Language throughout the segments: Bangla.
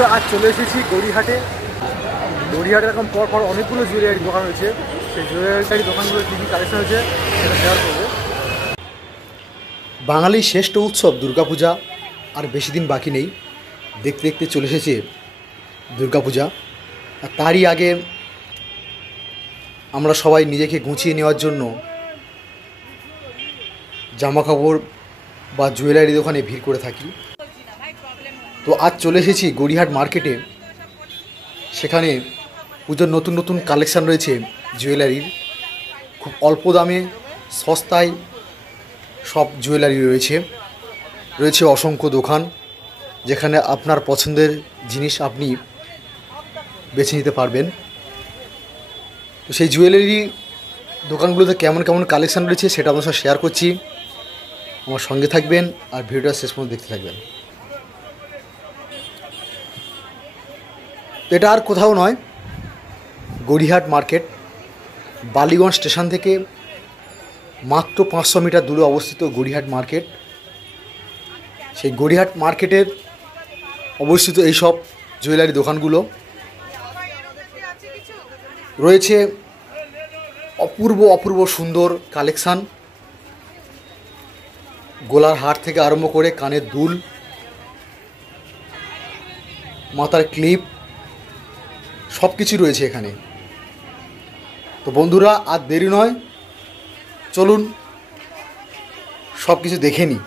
বন্ধুরা আজ চলে এসেছি গড়িয়াহাটে। গড়িয়াহাটে এরকম পর অনেকগুলো জুয়েলারি দোকান রয়েছে। সেই জুয়েলারি দোকানগুলো কী কী কালেকশন হয়েছে সেটা শেয়ার করবো। বাঙালির শ্রেষ্ঠ উৎসব দুর্গাপূজা আর বেশি দিন বাকি নেই। দেখতে দেখতে চলে এসেছে দুর্গাপূজা, আর তারই আগে আমরা সবাই নিজেকে গুছিয়ে নেওয়ার জন্য জামাকাপড় বা জুয়েলারি দোকানে ভিড় করে থাকি। তো আজ চলে এসেছি গড়িয়াহাট মার্কেটে। সেখানে পুজোর নতুন নতুন কালেকশান রয়েছে জুয়েলারির। খুব অল্প দামে সস্তায় সব জুয়েলারি রয়েছে অসংখ্য দোকান, যেখানে আপনার পছন্দের জিনিস আপনি বেছে নিতে পারবেন। তো সেই জুয়েলারি দোকানগুলোতে কেমন কেমন কালেকশান রয়েছে সেটা আপনার সাথে শেয়ার করছি। আমার সঙ্গে থাকবেন আর ভিডিওটা শেষ পর্যন্ত দেখতে থাকবেন। তো এটা আর কোথাও নয়, গড়িয়াহাট মার্কেট। বালিগঞ্জ স্টেশন থেকে মাত্র 500 মিটার দূরে অবস্থিত গড়িয়াহাট মার্কেট। সেই গড়িয়াহাট মার্কেটের অবস্থিত এইসব জুয়েলারি দোকানগুলো রয়েছে অপূর্ব সুন্দর কালেকশান। গলার হার থেকে আরম্ভ করে কানের দুল, মাথার ক্লিপ, সব কিছু রয়েছে এখানে। তো বন্ধুরা আর দেরি নয়, চলুন সব কিছু দেখে নিই।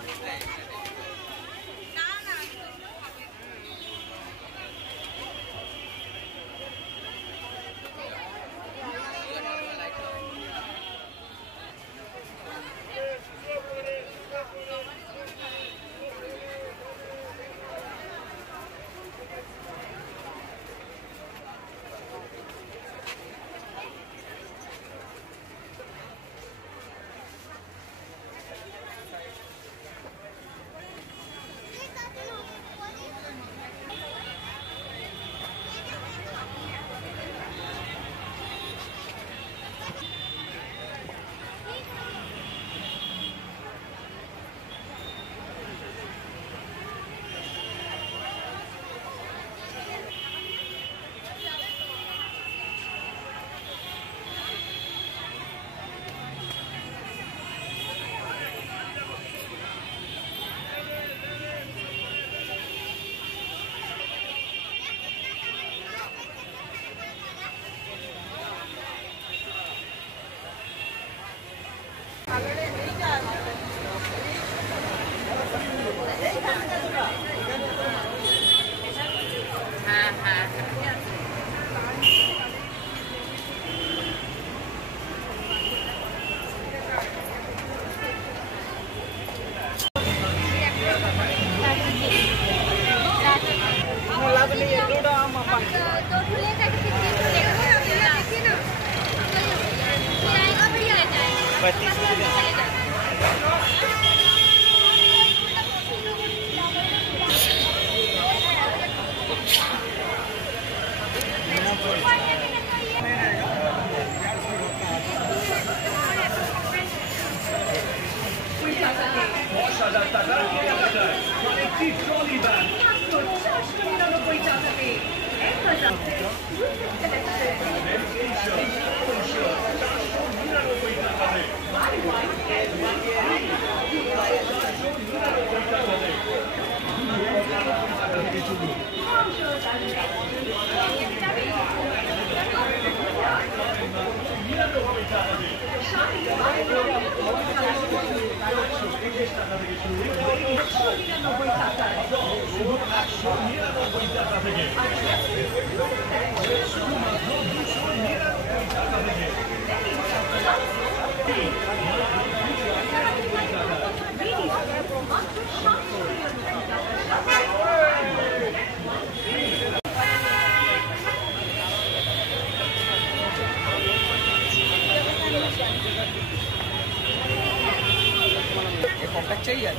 चाहिए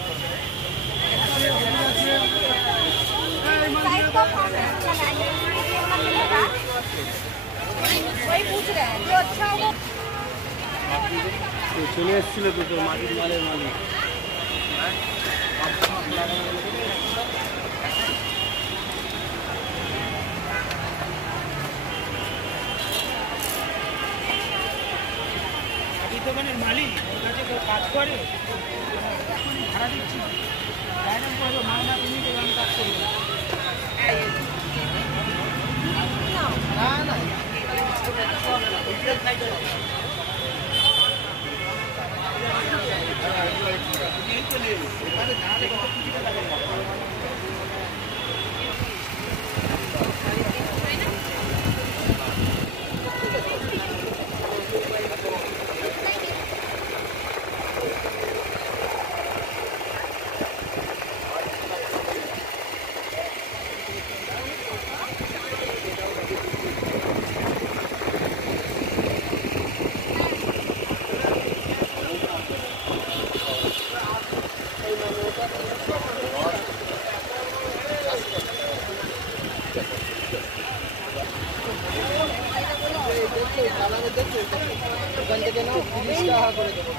वही पूछ रहे हैं जो अच्छा हो चले এসেছিল দুটো মাটির মালের মালিক দোকানের মালিক ওর কাছে কেউ কাজ করে ভাড়া দিচ্ছি বাইরে করবো মামলা তুমি আমি কাজ করবো ওখান থেকে নাও 30 টাকা করে দেবো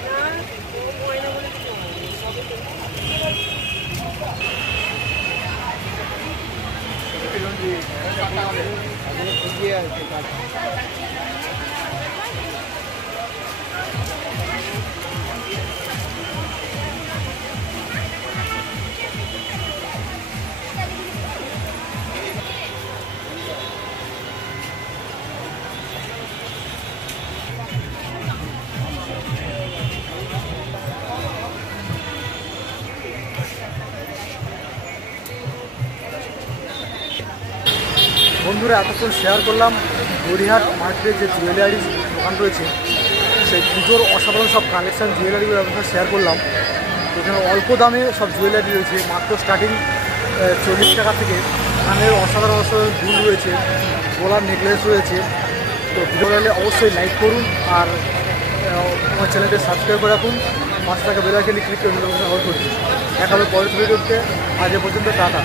বন্ধুরা এতক্ষণ শেয়ার করলাম গড়িয়াহাট মার্কেটে যে জুয়েলারি দোকান রয়েছে সেই পুজোর অসাধারণ সব কালেকশান জুয়েলারিগুলো আপনার শেয়ার করলাম। এখানে অল্প দামে সব জুয়েলারি রয়েছে, মাত্র স্টার্টিং 40 টাকা থেকে কানের অসাধারণ অসাধারণ দুল রয়েছে, গলার নেকলেস রয়েছে। তো ভিডিও লাগলে অবশ্যই লাইক করুন আর আমার চ্যানেলটি সাবস্ক্রাইব করে রাখুন, পাঁচ টাকা বেল আইকনে ক্লিক করে নোটিফিকেশন অন করে দিন। দেখা হবে পরের ভিডিওতে, আজ এ পর্যন্ত টাটা।